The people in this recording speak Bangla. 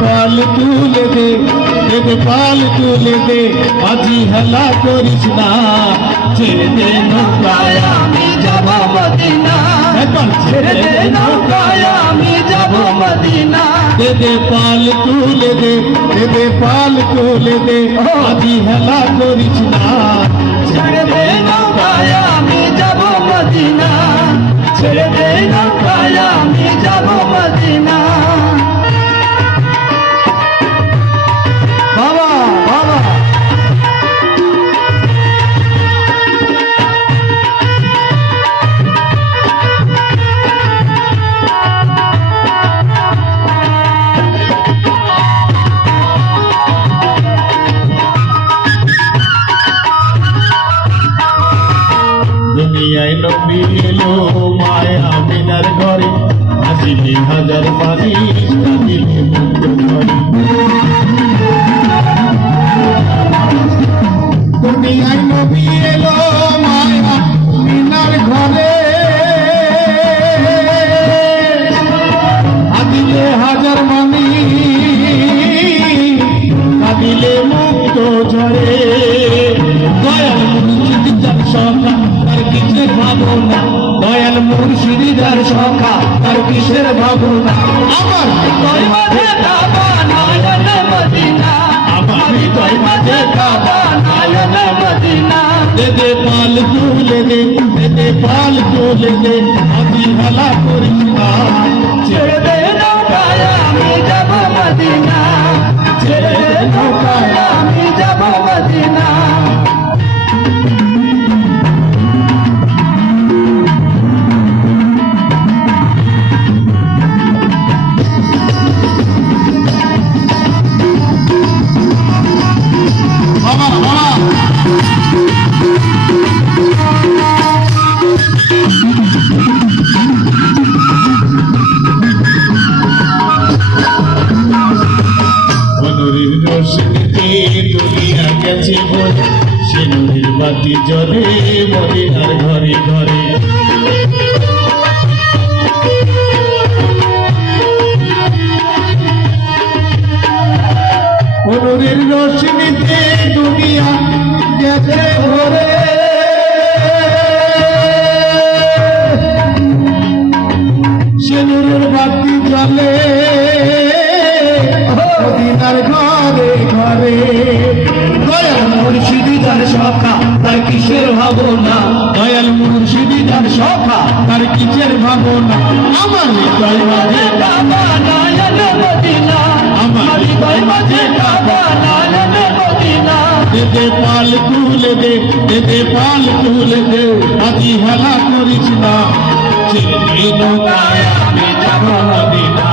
পাল তুলে দে, দে পাল তুলে দে, আজি হেলা করিস না, ছেড়ে দে নৌকায় আমি যাব মদিনা, ছেড়ে দে নৌকায় আমি যাব মদিনা। দে পাল তুলে দে, দে পাল তুলে দে, আজি হেলা করিস না, ছেড়ে দে নৌকায় আমি যাব মদিনা, ছেড়ে দে নৌকায় আমি যাব মদিনা। বাবা বাবা দুনিয়ায় নবী এলো মায়া মিনার ঘরে, আসিলে হাজার পানি কাঁদিলে মুক্ত ঘরে। দুনিয়ায় নবী এলো মায়া মিনার ঘরে, আসিলে হাজার পানি কাঁদিলে মুক্ত ঝরে। দয়াল মুর্শিদ যার সখা তার কিসের ভাবনা, দয়াল মুর্শিদ যার সখা তার কিসের ভাবনা। আমার হৃদয় মাঝে কাবা নয়ন মদিনা, আমার হৃদয় মাঝে কাবা নয়ন মদিনা। দে পাল তুলে দে, দে পাল তুলে দে, আজি হেলা করিস না, ছেড়ে দে নৌকায় আমি যাব মদিনা, ছেড়ে দে নৌকায় আমি যাব মদিনা। বাবা বাবা নদীর রোশনীতে দুনিয়া গেছে ভরে, সে নদীর বাতি জ্বলে মদিনার ঘরে ঘরে। নদীর রোশনীতে দুনিয়া গেছে ভরে, সে নূরের বাতি জ্বলে মদিনার ঘরে ঘরে। দয়াল মুর্শিদ যার সখা তার কিসের ভাবনা, দয়াল মুর্শিদ যার সখা তার কিসের ভাবনা। আমার হৃদয় মাঝে কাবা নয়ন মদিনা, আমার হৃদয় মাঝে কাবা নয়ন মদিনা। দে পাল তুলে দে, দে পাল তুলে দে, আজি হেলা করিস না, ছেড়ে দে নৌকায় আমি যাব মদিনা,